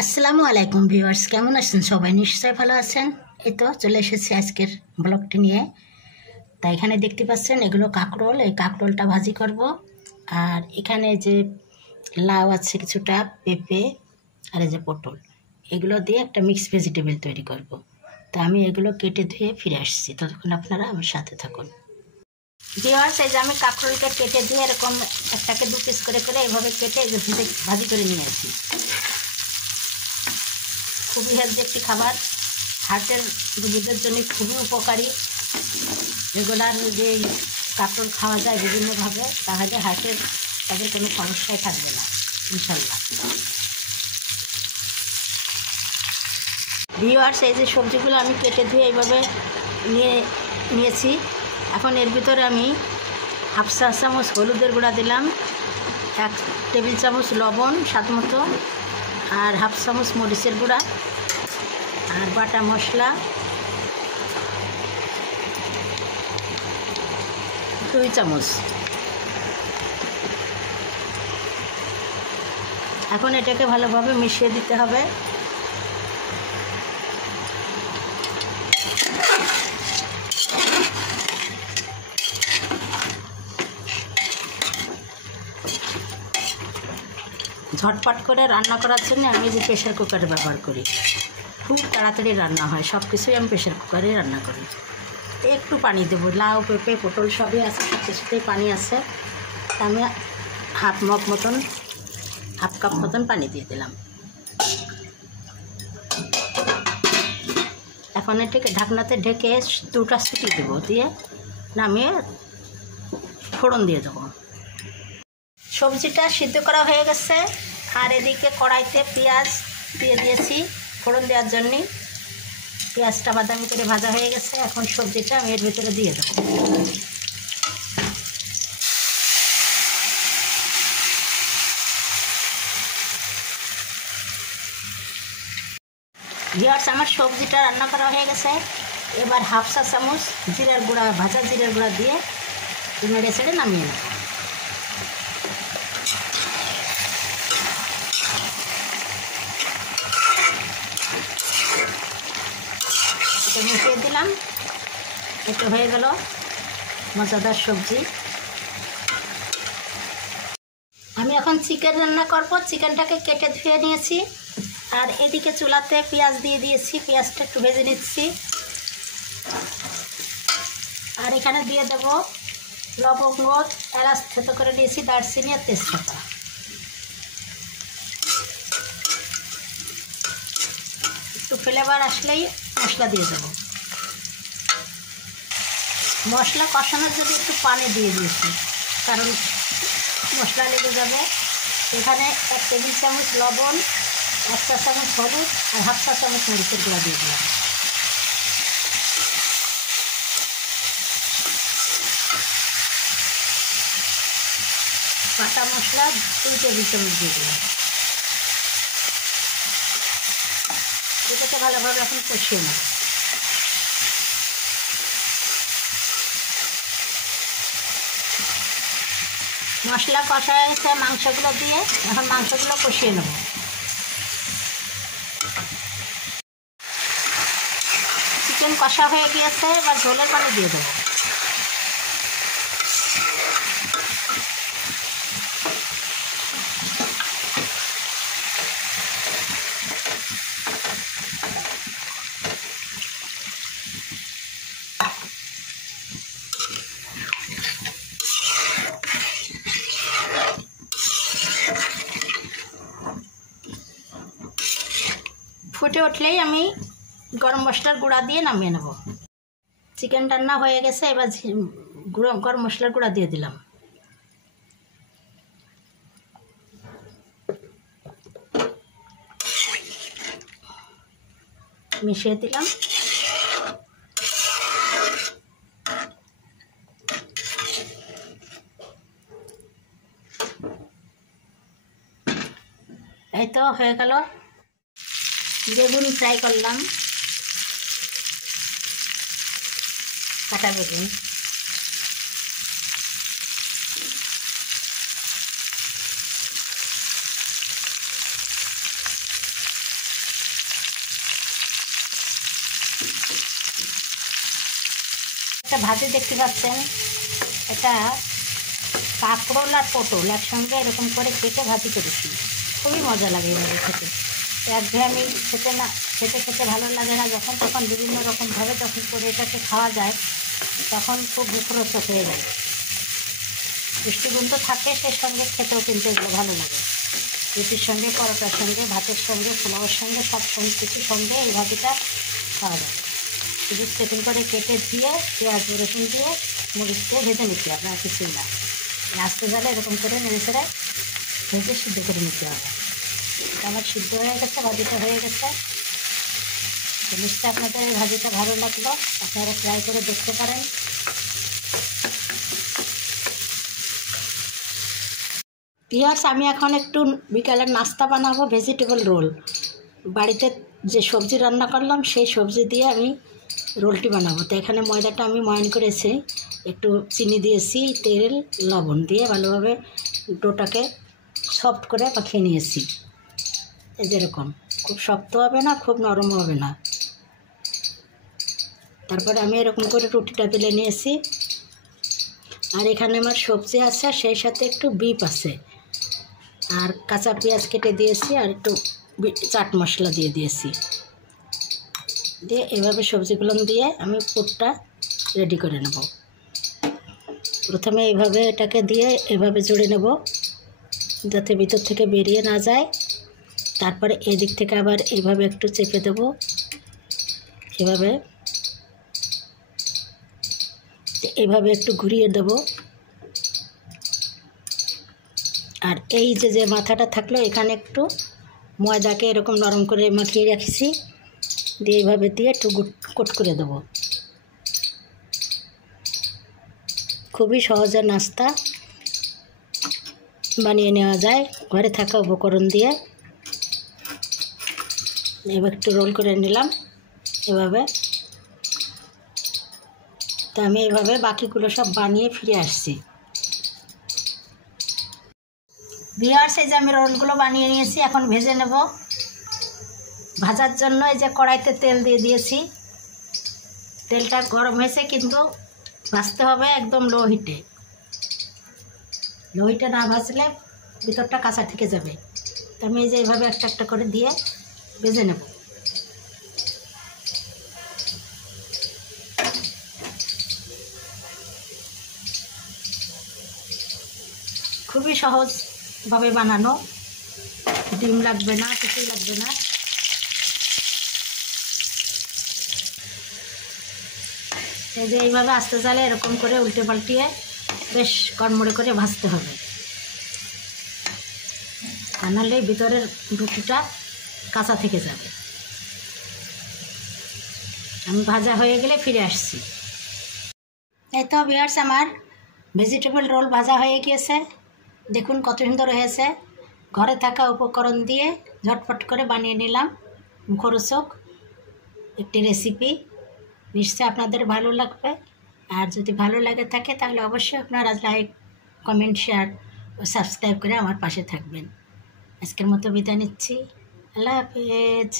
আসসালামু আলাইকুম ভিউয়ার্স, কেমন আছেন সবাই? নিশ্চয়ই ভালো আছেন। এই তো চলে এসেছি আজকের ব্লগটি নিয়ে। তাই এখানে দেখতে পাচ্ছেন এগুলো কাঁকরোল, এই কাঁকরোলটা ভাজি করব। আর এখানে যে লাউ আছে কিছুটা, পেঁপে আর এই যে পটল, এগুলো দিয়ে একটা মিক্স ভেজিটেবল তৈরি করব। তা আমি এগুলো কেটে ধুয়ে ফিরে আসছি, ততক্ষণ আপনারা আমার সাথে থাকুন। ভিউয়ার্স, এই যে আমি কাঁকরোলকে কেটে দিয়ে এরকম একটাকে 2 পিস করে করে এভাবে কেটে এই যে ভাজি করে নিয়ে আসি। খুবই হেলদি একটি খাবার, হার্টের রোগীদের জন্য খুবই উপকারী। রেগুলার যে কাঁকরোল খাওয়া যায় বিভিন্নভাবে, তাহলে হার্টের তাদের কোনো সমস্যাই থাকবে না ইনশাল্লাহ। ভিউয়ার্স, এই যে সবজিগুলো আমি কেটে ধুয়ে এইভাবে নিয়েছি। এখন এর ভিতরে আমি হাফ চা চামচ হলুদের গুঁড়া দিলাম, 1 টেবিল চামচ লবণ স্বাদ মতো, আর হাফ চামচ মরিচের গুঁড়া, আর বাটা মশলা 2 চামচ। এখন এটাকে ভালোভাবে মিশিয়ে দিতে হবে। ঝটপট করে রান্না করার জন্য আমি যে প্রেশার কুকারে ব্যবহার করি, খুব তাড়াতাড়ি রান্না হয়। সব কিছুই আমি প্রেশার কুকারে রান্না করি। একটু পানি দেবো, লাউ পেঁপে পটল সবই আছে, সব কিছুতেই পানি আছে। আমি হাফ কাপ মতন পানি দিয়ে দিলাম। এখন এটাকে ঢাকনাতে ঢেকে 2টা সিটি দেবো, দিয়ে নামিয়ে ফোড়ন দিয়ে দেবো। সবজিটা সিদ্ধ করা হয়ে গেছে, আর এদিকে কড়াইতে পেঁয়াজ দিয়ে দিয়েছি ফোড়ন দেওয়ার জন্যে। পেঁয়াজটা বাদামি করে ভাজা হয়ে গেছে, এখন সবজিটা আমি এর ভিতরে দিয়ে দেবো। ভিউয়ার্স, আমার সবজিটা রান্না করা হয়ে গেছে। এবার হাফ চা চামচ জিরার গুঁড়া, ভাজা জিরার গুঁড়া দিয়ে নেড়ে ছেড়ে নামিয়ে নেব। এটা মিশিয়ে দিলাম, এটা হয়ে গেল মজাদার সবজি। আমি এখন চিকেন রান্না করব। চিকেনটাকে কেটে ধুয়ে নিয়েছি, আর এদিকে চুলাতে পেঁয়াজ দিয়ে দিয়েছি, পেঁয়াজটা একটু ভেজে নিচ্ছি। আর এখানে দিয়ে দেব লবঙ্গ, এলাচ থেতো করে নিয়েছি, দারচিনি আর তেজপাতা। একটু ফ্লেভার আসলেই মশলা দিয়ে দেবো। মশলা কষানোর জন্য একটু পানি দিয়ে দিয়েছি, কারণ মশলা লেগে যাবে। এখানে 1 টেবিল চামচ লবণ, 1 চা চামচ হলুদ আর হাফ চা চামচ মরিচের গুঁড়া দিয়ে দিলাম। বাটা মশলা 2 টেবিল চামচ দিয়ে দিলাম। এটাকে ভালোভাবে এখন কষিয়ে নেব। মশলা কষা হয়েছে, মাংসগুলো দিয়ে এখন মাংসগুলো কষিয়ে নেব। চিকেন কষা হয়ে গিয়েছে, এবার ঝোলের পানি দিয়ে দেবো। ফুটে উঠলেই আমি গরম মশলার গুঁড়া দিয়ে নামিয়ে নেব। চিকেন রান্না হয়ে গেছে, এবার গরম মশলার গুঁড়া দিয়ে দিলাম। মিশিয়ে দিলাম। এই তো হয়ে গেল। বেগুন ফ্রাই করলাম, কাটা বেগুন। একটা ভাজি দেখতে পাচ্ছেন, এটা কাঁকরোল আর পটল একসঙ্গে এরকম করে কেটে ভাজি করেছি। খুবই মজা লাগে এভাবে খেতে। একঘেয়েমি খেতে খেতে ভালো লাগে না, যখন তখন বিভিন্ন রকমভাবে যখন করে এটাকে খাওয়া যায় তখন খুব মুখরোচক হয়ে যায়। পুষ্টিগুণ তো থাকে, সেই সঙ্গে খেতেও কিন্তু এগুলো ভালো লাগে। রুটির সঙ্গে, পরোটার সঙ্গে, ভাতের সঙ্গে, পোলাওয়ের সঙ্গে, সব কিছুর সঙ্গে এই ভাজিটা খাওয়া যায়। শুধু তেঁতুল করে কেটে দিয়ে পেঁয়াজ রসুন দিয়ে মরিচ দিয়ে ভেজে নিতে হবে, আর কিছুই না। আস্তে জালে এরকম করে নেড়ে ছেড়ে ভেজে সিদ্ধ করে নিতে হবে। আমার সিদ্ধ হয়ে গেছে, ভাজিটা হয়ে গেছে। তো নিশ্চয়ই আপনাদের এই ভাজিটা ভালো লাগলো, আপনারা ট্রাই করে দেখতে পারেন। ভিউয়ার্স, আমি এখন একটু বিকালের নাস্তা বানাবো, ভেজিটেবল রোল। বাড়িতে যে সবজি রান্না করলাম সেই সবজি দিয়ে আমি রোলটি বানাবো। তো এখানে ময়দাটা আমি ময়ান করেছি, একটু চিনি দিয়েছি, তেল লবণ দিয়ে ভালোভাবে ডোটাকে সফট করে মাখিয়ে নিয়েছি। এই যেরকম, খুব শক্ত হবে না, খুব নরম হবে না। তারপরে আমি এরকম করে রুটিটা বেলে নিয়েছি। আর এখানে আমার সবজি আছে, সেই সাথে একটু বিপ আছে, আর কাঁচা পেঁয়াজ কেটে দিয়েছি, আর একটু চাট মশলা দিয়ে দিয়েছি। দিয়ে এভাবে সবজিগুলো দিয়ে আমি পুরটা রেডি করে নেব। প্রথমে এইভাবে এটাকে দিয়ে এভাবে জুড়ে নেব যাতে ভিতর থেকে বেরিয়ে না যায়। তারপরে এদিক থেকে আবার এইভাবে একটু চেপে দেব, এভাবে একটু ঘুরিয়ে দেব। আর এই যে মাথাটা থাকলো, এখানে একটু ময়দাকে এরকম নরম করে মাখিয়ে রাখছি, দিয়ে এইভাবে দিয়ে একটু কোট করে দেবো। খুবই সহজে নাস্তা বানিয়ে নেওয়া যায় ঘরে থাকা উপকরণ দিয়ে। এবার একটু রোল করে নিলাম এভাবে। তো আমি এইভাবে বাকিগুলো সব বানিয়ে ফিরে আসছি। ভিউয়ার্স, এই যে আমি রোলগুলো বানিয়ে নিয়েছি, এখন ভেজে নেব। ভাজার জন্য এই যে কড়াইতে তেল দিয়ে দিয়েছি। তেলটা গরম হয়েছে, কিন্তু ভাজতে হবে একদম লো হিটে। লো হিটে না ভাজলে ভিতরটা কাঁচা থেকে যাবে। তো আমি এই যে এইভাবে একটা একটা করে দিয়ে ভেজে নেব। খুবই সহজভাবে বানানো, ডিম লাগবে না, কিছুই লাগবে না। এই যে এইভাবে আস্তে জালে এরকম করে উল্টে পাল্টিয়ে বেশ কড়মড়ে করে ভাজতে হবে, তা নাহলে ভিতরের রুটিটা কাঁচা থেকে যাবে। আমি ভাজা হয়ে গেলে ফিরে আসছি। এই তো ভিউয়ার্স, আমার ভেজিটেবল রোল ভাজা হয়ে গিয়েছে। দেখুন কত সুন্দর হয়েছে। ঘরে থাকা উপকরণ দিয়ে ঝটপট করে বানিয়ে নিলাম মুখরোচক একটি রেসিপি। নিশ্চয়ই আপনাদের ভালো লাগবে। আর যদি ভালো লাগে থাকে তাহলে অবশ্যই আপনারা লাইক, কমেন্ট, শেয়ার ও সাবস্ক্রাইব করে আমার পাশে থাকবেন। আজকের মতো বিদায় নিচ্ছি। আল্লাহ হাফেজ।